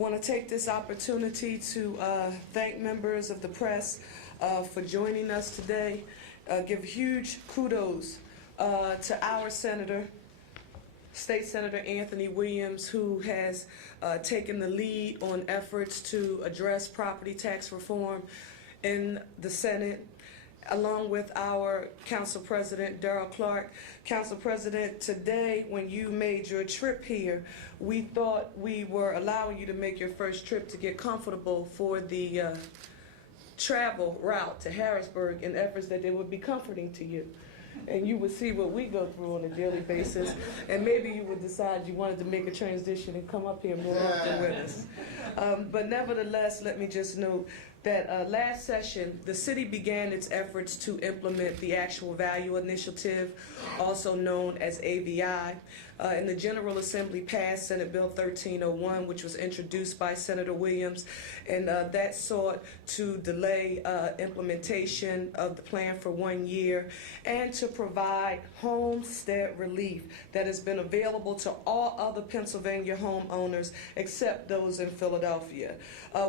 want to take this opportunity to thank members of the press for joining us today. Give huge kudos to our Senator, State Senator Anthony Williams, who has taken the lead on efforts to address property tax reform in the Senate, along with our Council President, Darrell, Clarke. Council President, today when you made your trip here, we thought we were allowing you to make your first trip to get comfortable for the travel route to Harrisburg in efforts that they would be comforting to you. And you would see what we go through on a daily basis, and maybe you would decide you wanted to make a transition and come up here more often with us. But nevertheless, let me just note that last session, the city began its efforts to implement the Actual Value Initiative, also known as AVI, and the General Assembly passed Senate Bill 1301, which was introduced by Senator Williams, and that sought to delay implementation of the plan for 1 year and to provide homestead relief that has been available to all other Pennsylvania homeowners except those in Philadelphia.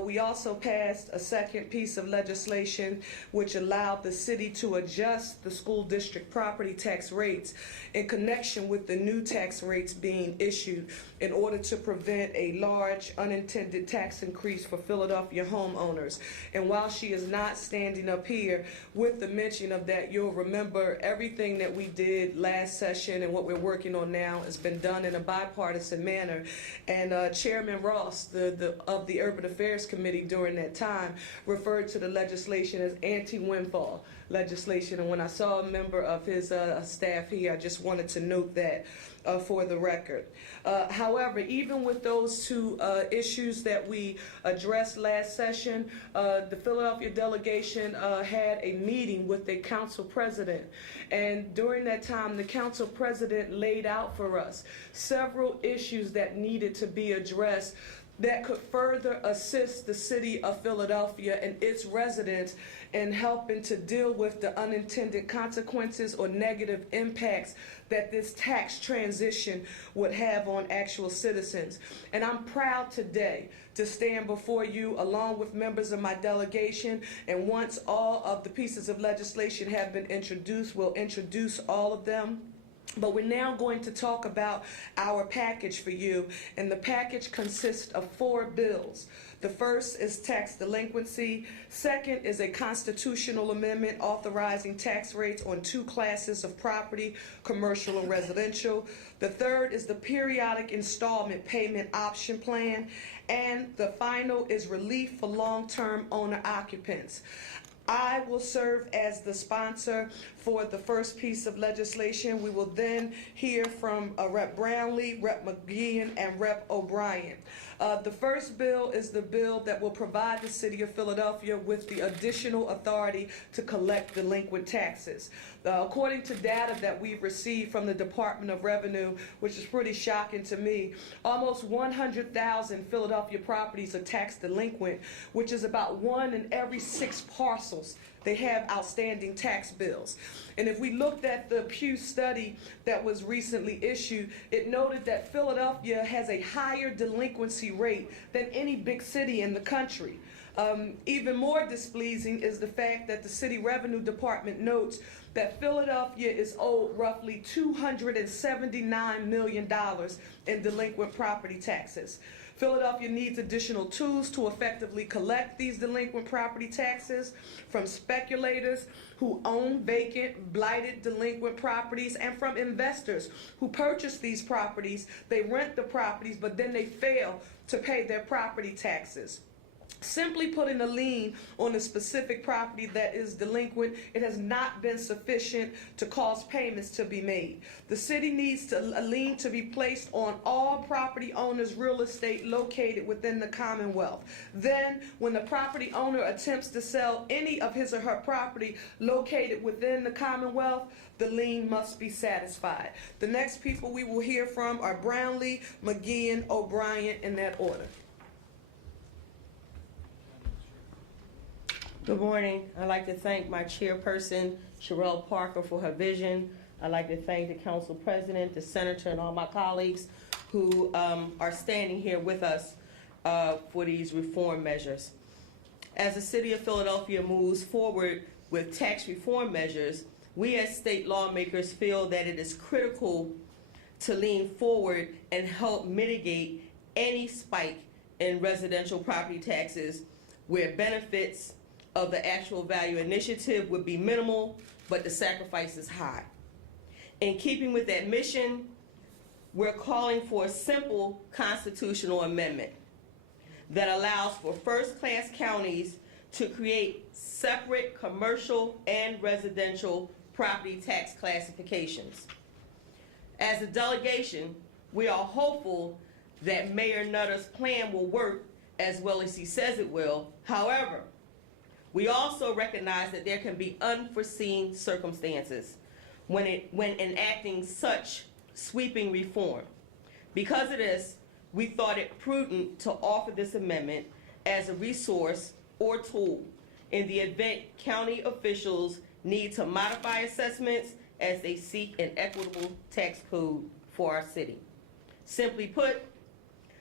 We also passed a second piece of legislation which allowed the city to adjust the school district property tax rates in connection with the new tax rates being issued in order to prevent a large unintended tax increase for Philadelphia homeowners. And while she is not standing up here with the mention of that, you'll remember everything that we did last session and what we're working on now has been done in a bipartisan manner. And Chairman Ross of the Urban Affairs Committee during that time referred to the legislation as anti-windfall legislation. And when I saw a member of his staff here, I just wanted to note that for the record. However, even with those two issues that we addressed last session, the Philadelphia delegation had a meeting with the council president. And during that time, the council president laid out for us several issues that needed to be addressed that could further assist the city of Philadelphia and its residents in helping to deal with the unintended consequences or negative impacts that this tax transition would have on actual citizens. And I'm proud today to stand before you along with members of my delegation, and once all of the pieces of legislation have been introduced, we'll introduce all of them. But we're now going to talk about our package for you, and the package consists of 4 bills. The first is tax delinquency. Second is a constitutional amendment authorizing tax rates on 2 classes of property, commercial and residential. The third is the periodic installment payment option plan. And the final is relief for long-term owner occupants. I will serve as the sponsor for the first piece of legislation. We will then hear from Rep. Brownlee, Rep. McGeehan, and Rep. O'Brien. The first bill is the bill that will provide the city of Philadelphia with the additional authority to collect delinquent taxes. According to data that we've received from the Department of Revenue, which is pretty shocking to me, almost 100,000 Philadelphia properties are tax delinquent, which is about 1 in every 6 parcels they have outstanding tax bills. And if we looked at the Pew study that was recently issued, it noted that Philadelphia has a higher delinquency rate than any big city in the country. Even more displeasing is the fact that the City Revenue Department notes that Philadelphia is owed roughly $279 million in delinquent property taxes. Philadelphia needs additional tools to effectively collect these delinquent property taxes from speculators who own vacant, blighted, delinquent properties, and from investors who purchase these properties. They rent the properties, but then they fail to pay their property taxes. Simply putting a lien on a specific property that is delinquent, it has not been sufficient to cause payments to be made. The city needs a lien to be placed on all property owners' real estate located within the Commonwealth. Then, when the property owner attempts to sell any of his or her property located within the Commonwealth, the lien must be satisfied. The next people we will hear from are Brownlee, McGeehan, O'Brien, in that order. Good morning. I'd like to thank my chairperson, Cherelle Parker, for her vision. I'd like to thank the council president, the senator, and all my colleagues who are standing here with us. for these reform measures. As the City of Philadelphia moves forward with tax reform measures, we as state lawmakers feel that it is critical to lean forward and help mitigate any spike in residential property taxes where benefits of the actual value initiative would be minimal, but the sacrifice is high. In keeping with that mission, we're calling for a simple constitutional amendment that allows for first-class counties to create separate commercial and residential property tax classifications. As a delegation, we are hopeful that Mayor Nutter's plan will work as well as he says it will. However, we also recognize that there can be unforeseen circumstances when enacting such sweeping reform. Because of this, we thought it prudent to offer this amendment as a resource or tool in the event county officials need to modify assessments as they seek an equitable tax code for our city. Simply put,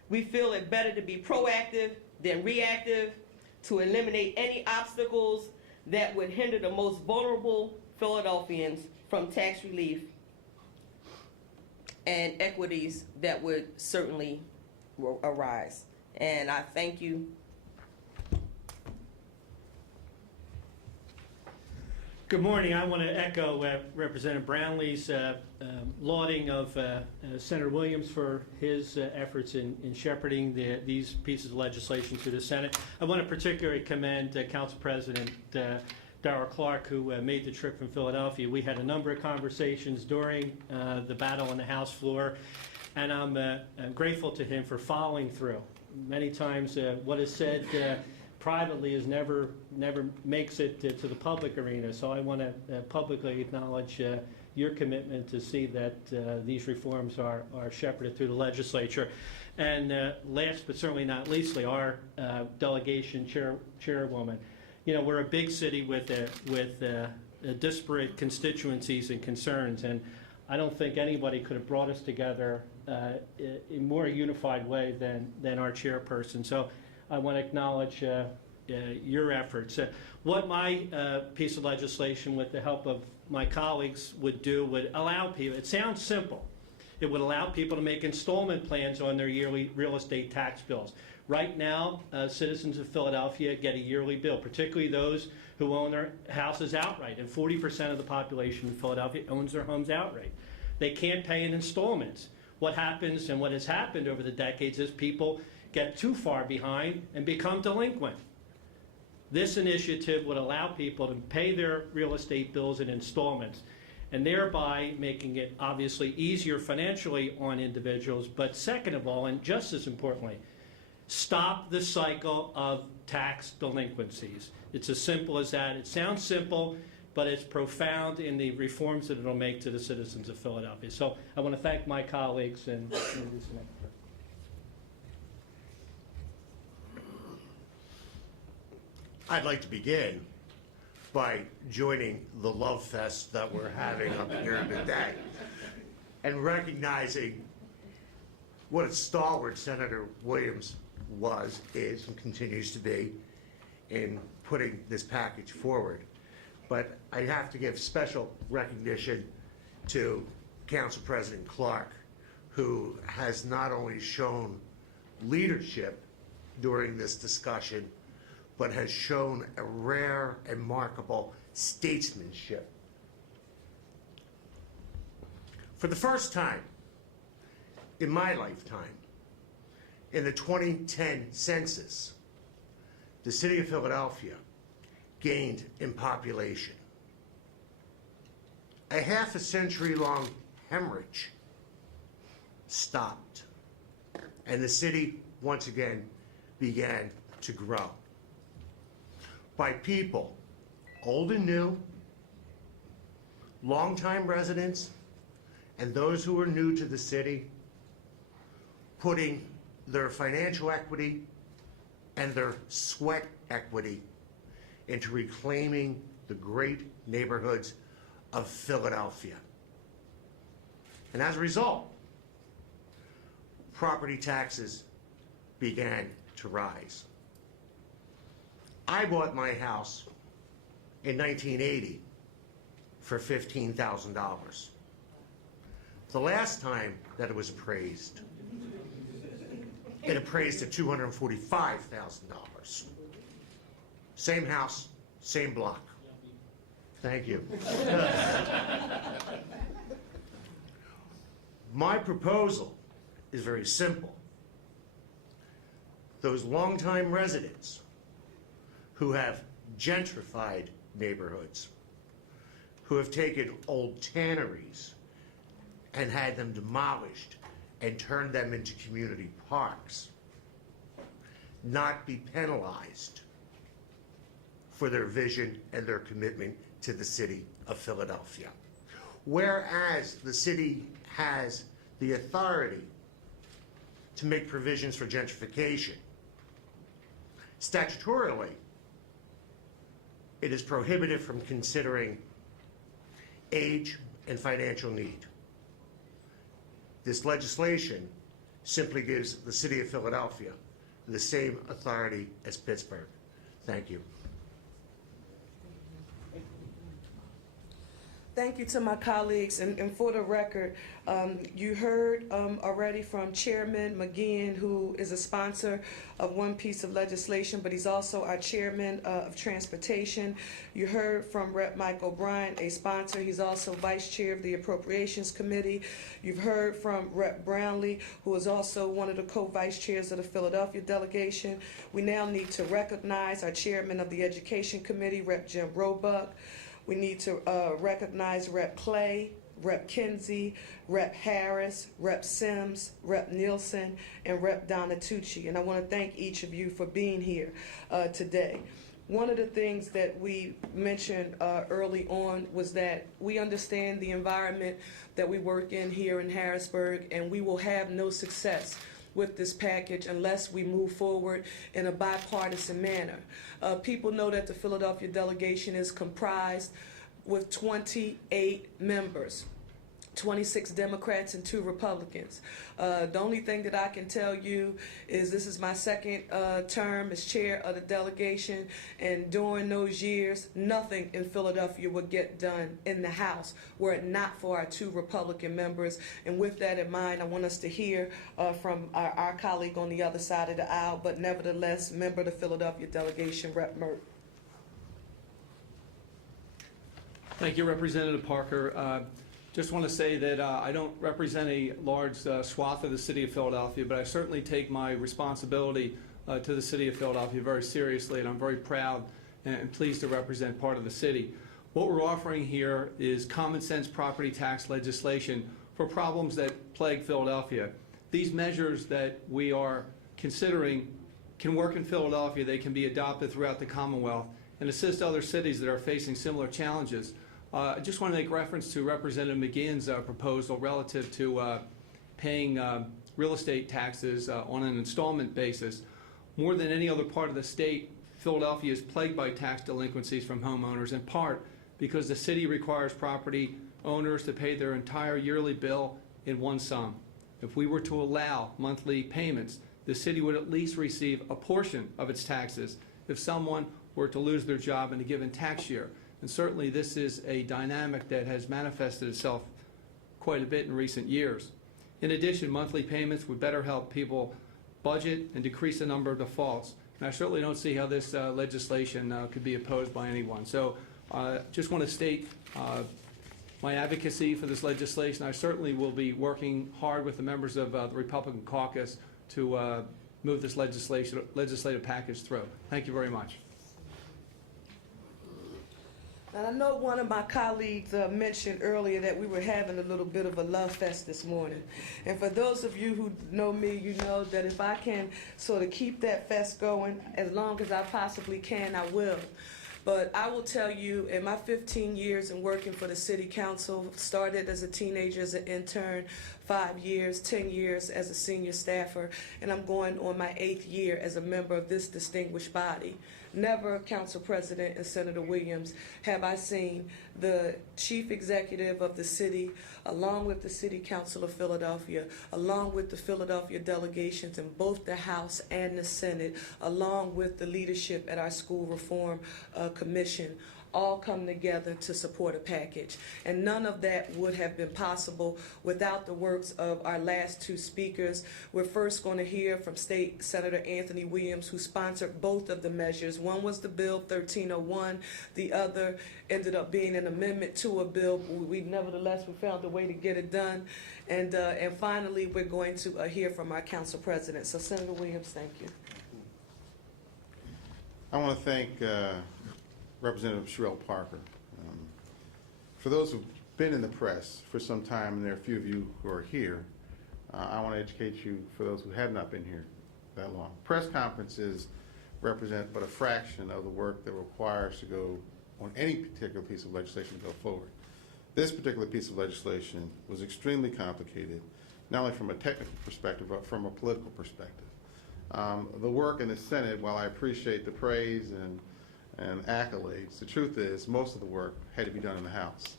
we feel it better to be proactive than reactive to eliminate any obstacles that would hinder the most vulnerable Philadelphians from tax relief and equities that would certainly arise. And I thank you. Good morning. I want to echo Representative Brownlee's lauding of Senator Williams for his efforts in shepherding these pieces of legislation through the Senate. I want to particularly commend Council President Darrell, Clarke, who made the trip from Philadelphia. We had a number of conversations during the battle on the House floor, and I'm grateful to him for following through. Many times what is said privately is never makes it to the public arena. So I want to publicly acknowledge your commitment to see that these reforms are shepherded through the legislature. And last but certainly not leastly, our delegation chairwoman. You know, we're a big city with disparate constituencies and concerns, and I don't think anybody could have brought us together in a more unified way than our chairperson. So I want to acknowledge your efforts. What my piece of legislation, with the help of my colleagues, would do would allow people, it sounds simple, it would allow people to make installment plans on their yearly real estate tax bills. Right now, citizens of Philadelphia get a yearly bill, particularly those who own their houses outright, and 40% of the population in Philadelphia owns their homes outright. They can't pay in installments. What happens, and what has happened over the decades, is people get too far behind and become delinquent. This initiative would allow people to pay their real estate bills in installments, and thereby making it obviously easier financially on individuals, but second of all, and just as importantly, stop the cycle of tax delinquencies. It's as simple as that. It sounds simple, but it's profound in the reforms that it'll make to the citizens of Philadelphia. So I want to thank my colleagues and I'd like to begin by joining the love fest that we're having up here today and recognizing what a stalwart Senator Williams was, is, and continues to be in putting this package forward. But I have to give special recognition to Council President Clarke, who has not only shown leadership during this discussion, but has shown a rare and remarkable statesmanship. For the first time in my lifetime, in the 2010 census, the city of Philadelphia gained in population. A half a century-long hemorrhage stopped, and the city once again began to grow. By people, old and new, longtime residents, and those who are new to the city, putting their financial equity and their sweat equity into reclaiming the great neighborhoods of Philadelphia. And as a result, property taxes began to rise. I bought my house in 1980 for $15,000. The last time that it was appraised, it appraised at $245,000. Same house, same block. Thank you. My proposal is very simple. Those longtime residents who have gentrified neighborhoods, who have taken old tanneries and had them demolished and turned them into community parks, not be penalized for their vision and their commitment to the city of Philadelphia. Whereas the city has the authority to make provisions for gentrification, statutorily, it is prohibited from considering age and financial need. This legislation simply gives the city of Philadelphia the same authority as Pittsburgh. Thank you. Thank you to my colleagues, and for the record, you heard already from Chairman McGeehan, who is a sponsor of one piece of legislation, but he's also our Chairman of Transportation. You heard from Rep. Mike O'Brien, a sponsor. He's also Vice Chair of the Appropriations Committee. You've heard from Rep. Brownlee, who is also one of the co-vice chairs of the Philadelphia delegation. We now need to recognize our Chairman of the Education Committee, Rep. Jim Roebuck. We need to recognize Rep. Clay, Rep. Kinsey, Rep. Harris, Rep. Sims, Rep. Nielsen, and Rep. Donatucci. And I want to thank each of you for being here today. One of the things that we mentioned early on was that we understand the environment that we work in here in Harrisburg, and we will have no success with this package unless we move forward in a bipartisan manner. People know that the Philadelphia delegation is comprised with 28 members, 26 Democrats and 2 Republicans. The only thing that I can tell you is this is my second term as chair of the delegation, and during those years, nothing in Philadelphia would get done in the House were it not for our 2 Republican members. And with that in mind, I want us to hear from our colleague on the other side of the aisle, but nevertheless, member of the Philadelphia delegation, Rep. Mert. Thank you, Representative Parker. Just want to say that I don't represent a large swath of the city of Philadelphia, but I certainly take my responsibility to the city of Philadelphia very seriously, and I'm very proud and pleased to represent part of the city. What we're offering here is common sense property tax legislation for problems that plague Philadelphia. These measures that we are considering can work in Philadelphia. They can be adopted throughout the Commonwealth and assist other cities that are facing similar challenges. I just want to make reference to Representative McGeehan's proposal relative to paying real estate taxes on an installment basis. More than any other part of the state, Philadelphia is plagued by tax delinquencies from homeowners, in part because the city requires property owners to pay their entire yearly bill in one sum. If we were to allow monthly payments, the city would at least receive a portion of its taxes if someone were to lose their job in a given tax year. And certainly this is a dynamic that has manifested itself quite a bit in recent years. In addition, monthly payments would better help people budget and decrease the number of defaults. And I certainly don't see how this legislation could be opposed by anyone. So just want to state my advocacy for this legislation. I certainly will be working hard with the members of the Republican caucus to move this legislative package through. Thank you very much. And I know one of my colleagues mentioned earlier that we were having a little bit of a love fest this morning. And for those of you who know me, you know that if I can sort of keep that fest going as long as I possibly can, I will. But I will tell you, in my 15 years in working for the city council, started as a teenager as an intern, 5 years, 10 years as a senior staffer, and I'm going on my 8th year as a member of this distinguished body. Never, Council President and Senator Williams, have I seen the chief executive of the city, along with the City Council of Philadelphia, along with the Philadelphia delegations in both the House and the Senate, along with the leadership at our School Reform Commission, all come together to support a package. And none of that would have been possible without the works of our last 2 speakers. We're first going to hear from State Senator Anthony Williams, who sponsored both of the measures. One was the Bill 1301. The other ended up being an amendment to a bill. We found a way to get it done. And finally, we're going to hear from our Council President. So, Senator Williams, thank you. I want to thank Representative Cherelle Parker. For those who've been in the press for some time, and there are a few of you who are here, I want to educate you, for those who have not been here that long. Press conferences represent but a fraction of the work that requires to go on any particular piece of legislation to go forward. This particular piece of legislation was extremely complicated, not only from a technical perspective, but from a political perspective. The work in the Senate, while I appreciate the praise and accolades, the truth is most of the work had to be done in the House.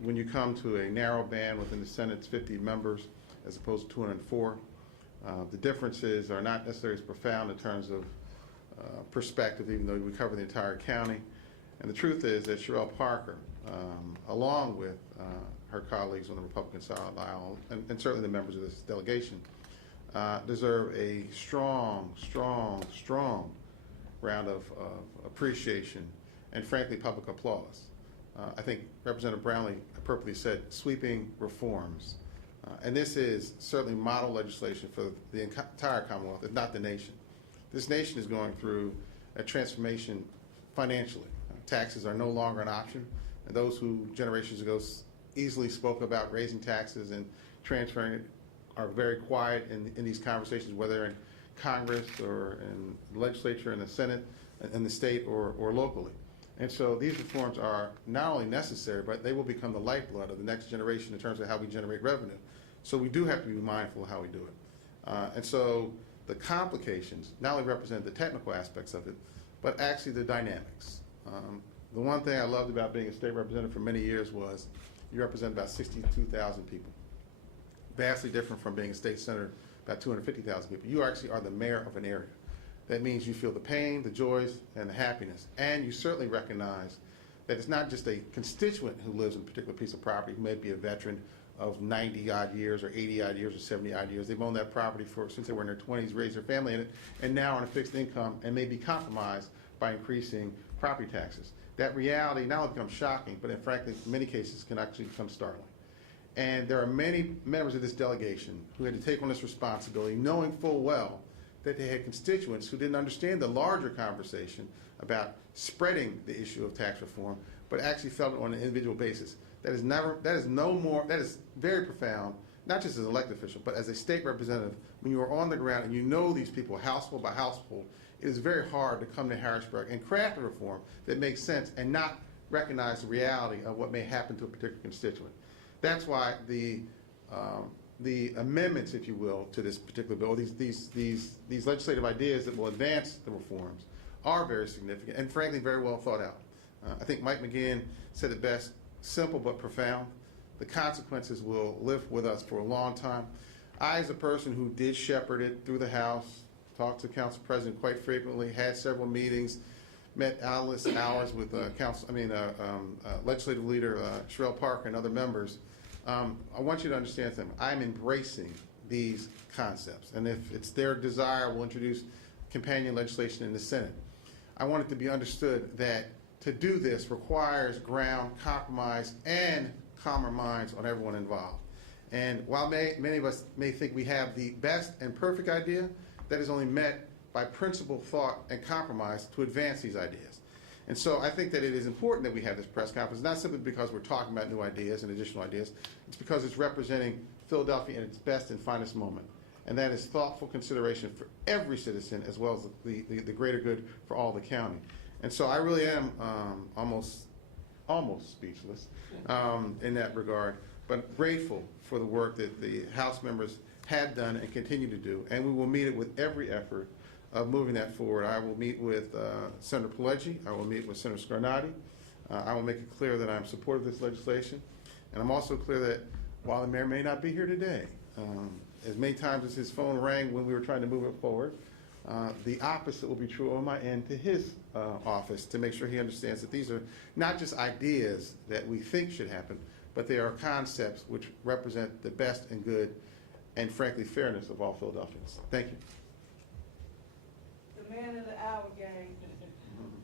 When you come to a narrow band within the Senate's 50 members as opposed to 204, the differences are not necessarily as profound in terms of perspective, even though we cover the entire county. And the truth is that Cherelle Parker, along with her colleagues on the Republican side of the aisle, and certainly the members of this delegation, deserve a strong round of appreciation and, frankly, public applause. I think Representative Brownlee appropriately said sweeping reforms. And this is certainly model legislation for the entire Commonwealth, if not the nation. This nation is going through a transformation financially. Taxes are no longer an option. And those who generations ago easily spoke about raising taxes and transferring it are very quiet in these conversations, whether in Congress or in the legislature, in the Senate, in the state or locally. And so these reforms are not only necessary, but they will become the lifeblood of the next generation in terms of how we generate revenue. So we do have to be mindful of how we do it. And so the complications not only represent the technical aspects of it, but actually the dynamics. The one thing I loved about being a state representative for many years was you represent about 62,000 people. Vastly different from being a state senator, about 250,000 people. You actually are the mayor of an area. That means you feel the pain, the joys, and the happiness. And you certainly recognize that it's not just a constituent who lives in a particular piece of property who may be a veteran of 90-odd years or 80-odd years or 70-odd years. They've owned that property since they were in their 20s, raised their family in it, and now on a fixed income and may be compromised by increasing property taxes. That reality not only becomes shocking, but frankly, in many cases, can actually become startling. And there are many members of this delegation who had to take on this responsibility, knowing full well that they had constituents who didn't understand the larger conversation about spreading the issue of tax reform, but actually felt it on an individual basis. That is very profound, not just as an elected official, but as a state representative. When you are on the ground and you know these people household by household, it is very hard to come to Harrisburg and craft a reform that makes sense and not recognize the reality of what may happen to a particular constituent. That's why the amendments, if you will, to this particular bill, these legislative ideas that will advance the reforms, are very significant and, frankly, very well thought out. I think Mike McGeehan said it best: simple but profound. The consequences will live with us for a long time. I, as a person who did shepherd it through the House, talked to the Council President quite frequently, had several meetings, met hours with Legislative Leader Cherelle Parker and other members. I want you to understand something. I'm embracing these concepts, and if it's their desire, we'll introduce companion legislation in the Senate. I want it to be understood that to do this requires ground, compromise, and calmer minds on everyone involved. And while many of us may think we have the best and perfect idea, that is only met by principled thought and compromise to advance these ideas. And so I think that it is important that we have this press conference, not simply because we're talking about new ideas and additional ideas. It's because it's representing Philadelphia in its best and finest moment. And that is thoughtful consideration for every citizen as well as the greater good for all the county. And so I really am almost speechless in that regard. but grateful for the work that the House members have done and continue to do, and we will meet it with every effort of moving that forward. I will meet with Senator Pileggi. I will meet with Senator Scarnati. I will make it clear that I'm supportive of this legislation, and I'm also clear that while the mayor may not be here today, as many times as his phone rang when we were trying to move it forward, the opposite will be true on my end to his office to make sure he understands that these are not just ideas that we think should happen, but they are concepts which represent the best and good and, frankly, fairness of all Philadelphians. Thank you. The man of the hour, gang.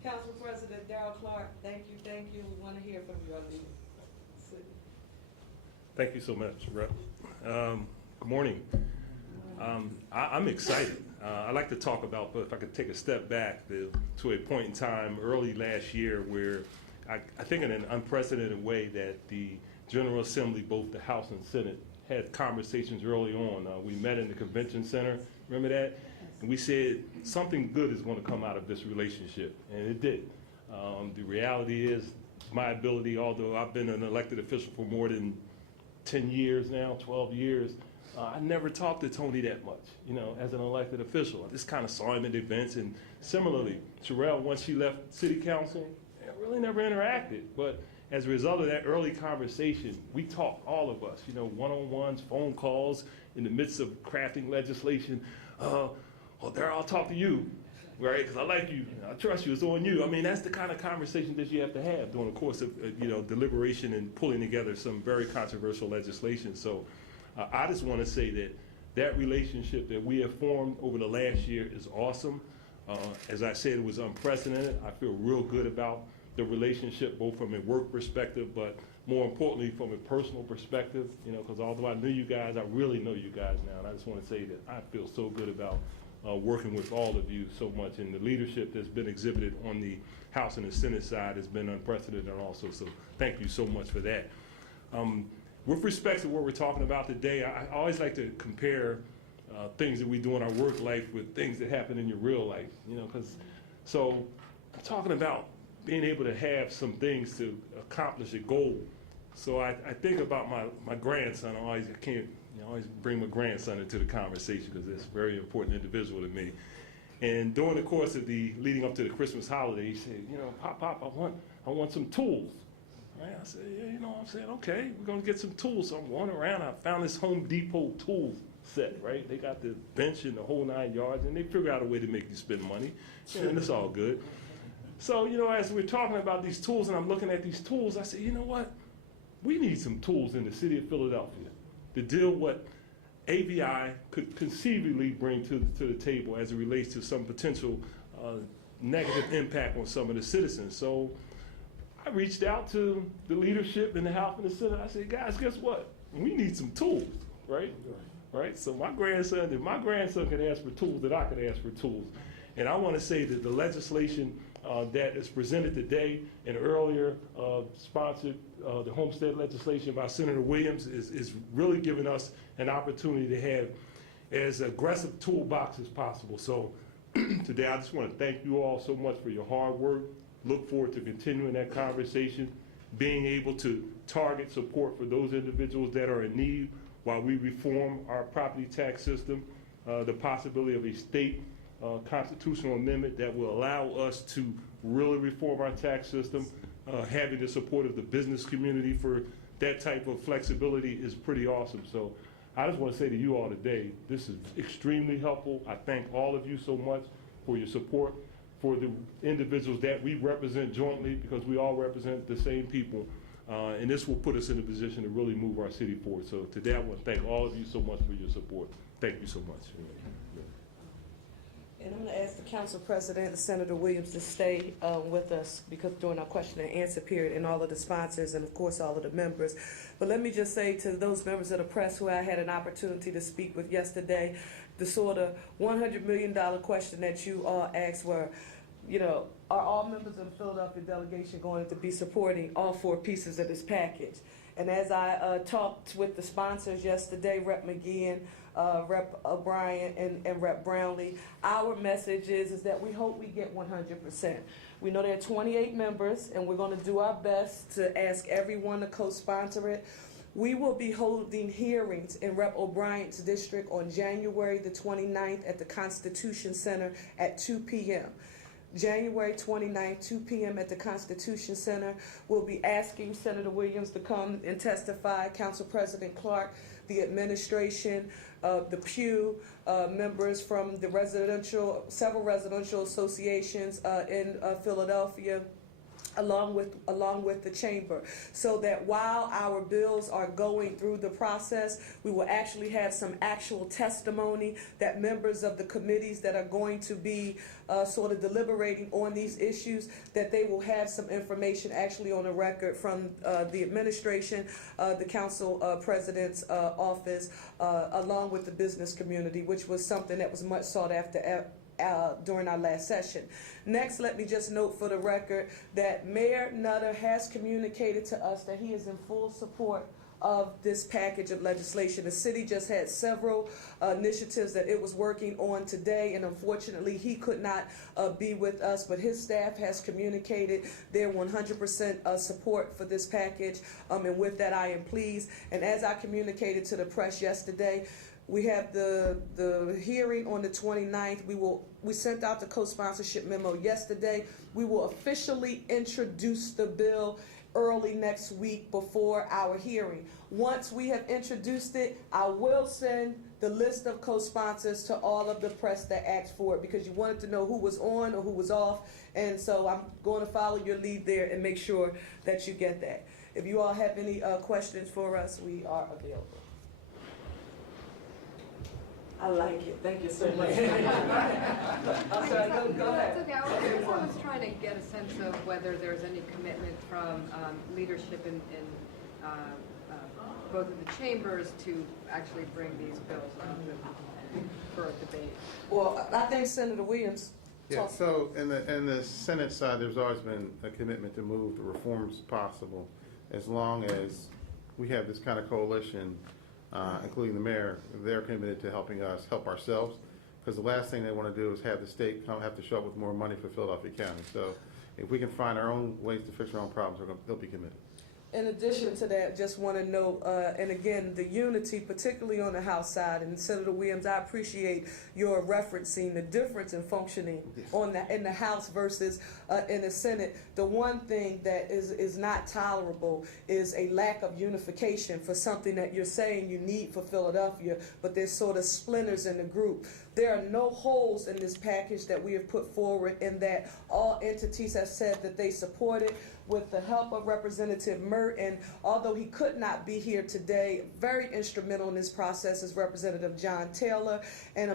Council President Darrell Clarke, thank you, thank you. We want to hear from you, Thank you so much, Rep. Good morning. I'm excited. I'd like to talk about, but if I could take a step back to a point in time early last year where I think in an unprecedented way that the General Assembly, both the House and Senate, had conversations early on. We met in the convention center, remember that? And we said something good is going to come out of this relationship, and it did. The reality is my ability, although I've been an elected official for more than 10 years now, 12 years, I never talked to Tony that much, as an elected official. I just kind of saw him at events, and similarly, Cherelle, once she left city council, really never interacted. But as a result of that early conversation, we talked, all of us, one-on-ones, phone calls, in the midst of crafting legislation. Well, Darrell, I'll talk to you, right? Because I like you, I trust you, it's on you. I mean, that's the kind of conversation that you have to have during the course of, deliberation and pulling together some very controversial legislation. So I just want to say that relationship that we have formed over the last year is awesome. As I said, it was unprecedented. I feel real good about the relationship, both from a work perspective, but more importantly, from a personal perspective, because although I knew you guys, I really know you guys now. And I just want to say that I feel so good about working with all of you so much, and the leadership that's been exhibited on the House and the Senate side has been unprecedented also, so thank you so much for that. With respect to what we're talking about today, I always like to compare things that we do in our work life with things that happen in your real life, so I'm talking about being able to have some things to accomplish a goal. So I think about my grandson. I always bring my grandson into the conversation because it's a very important individual to me. And during the course of the leading up to the Christmas holiday, he said, Pop, I want some tools. Right? I said, yeah, I'm saying, okay, we're gonna get some tools. So I'm going around, I found this Home Depot tool set, right? They got the bench and the whole 9 yards, and they figure out a way to make you spend money, and it's all good. So, as we're talking about these tools and I'm looking at these tools, I said, you know what? We need some tools in the city of Philadelphia to deal with what AVI could conceivably bring to the table as it relates to some potential negative impact on some of the citizens. So I reached out to the leadership in the House and the Senate. I said, guys, guess what? We need some tools, right? Right? So if my grandson could ask for tools, then I could ask for tools. And I want to say that the legislation that is presented today and earlier sponsored, the homestead legislation by Senator Williams is really giving us an opportunity to have as aggressive toolbox as possible. So today I just want to thank you all so much for your hard work. Look forward to continuing that conversation, being able to target support for those individuals that are in need while we reform our property tax system, the possibility of a state constitutional amendment that will allow us to really reform our tax system. Having the support of the business community for that type of flexibility is pretty awesome. So I just want to say to you all today, this is extremely helpful. I thank all of you so much for your support, for the individuals that we represent jointly, because we all represent the same people. And this will put us in a position to really move our city forward. So today I want to thank all of you so much for your support. Thank you so much. And I'm going to ask the Council President, Senator Williams, to stay with us because during our question and answer period, and all of the sponsors and, of course, all of the members. But let me just say to those members of the press who I had an opportunity to speak with yesterday, the sort of $100 million question that you all asked were, are all members of the Philadelphia delegation going to be supporting all 4 pieces of this package? And as I talked with the sponsors yesterday, Rep. McGeehan, Rep. O'Brien, and Rep. Brownlee, our message is that we hope we get 100%. We know there are 28 members, and we're going to do our best to ask everyone to co-sponsor it. We will be holding hearings in Rep. O'Brien's district on January the 29th at the Constitution Center at 2 p.m. January 29th, 2 p.m. at the Constitution Center. We'll be asking Senator Williams to come and testify, Council President Clarke, the administration, the Pew, members from the several residential associations in Philadelphia, along with the chamber, so that while our bills are going through the process, we will actually have some actual testimony that members of the committees that are going to be sort of deliberating on these issues, that they will have some information actually on the record from the administration, the council president's office, along with the business community, which was something that was much sought after during our last session. Next, let me just note for the record that Mayor Nutter has communicated to us that he is in full support of this package of legislation. The city just had several initiatives that it was working on today, and unfortunately he could not be with us, but his staff has communicated their 100% support for this package, and with that I am pleased. And as I communicated to the press yesterday, we have the hearing on the 29th. We sent out the co-sponsorship memo yesterday. We will officially introduce the bill early next week before our hearing. Once we have introduced it, I will send the list of co-sponsors to all of the press that asked for it, because you wanted to know who was on or who was off, and so I'm going to follow your lead there and make sure that you get that. If you all have any questions for us, we are available. I like it. Thank you so much. I'm sorry, go ahead. That's okay. I was trying to get a sense of whether there's any commitment from leadership in both of the chambers to actually bring these bills up for a debate. Well, I think Senator Williams. Yeah, so in the Senate side, there's always been a commitment to move the reforms possible, as long as we have this kind of coalition, including the mayor. They're committed to helping us help ourselves, because the last thing they want to do is have the state have to show up with more money for Philadelphia County. So if we can find our own ways to fix our own problems, they'll be committed. In addition to that, just want to note, and again, the unity, particularly on the House side, and Senator Williams, I appreciate your referencing the difference in functioning in the House versus in the Senate. The one thing that is not tolerable is a lack of unification for something that you're saying you need for Philadelphia, but there's sort of splinters in the group. There are no holes in this package that we have put forward, in that all entities have said that they support it, with the help of Representative Merton. Although he could not be here today, very instrumental in this process is Representative John Taylor, and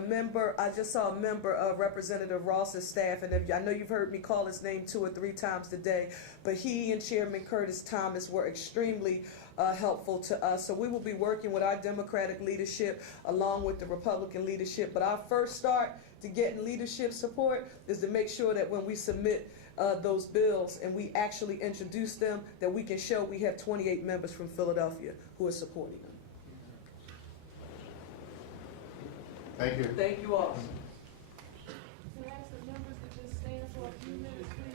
I just saw a member of Representative Ross's staff, and I know you've heard me call his name 2 or 3 times today, but he and Chairman Curtis Thomas were extremely helpful to us. So we will be working with our Democratic leadership along with the Republican leadership. But our first start to getting leadership support is to make sure that when we submit those bills and we actually introduce them, that we can show we have 28 members from Philadelphia who are supporting them. Thank you. Thank you all. Can I ask the members to just stand for a few minutes, please?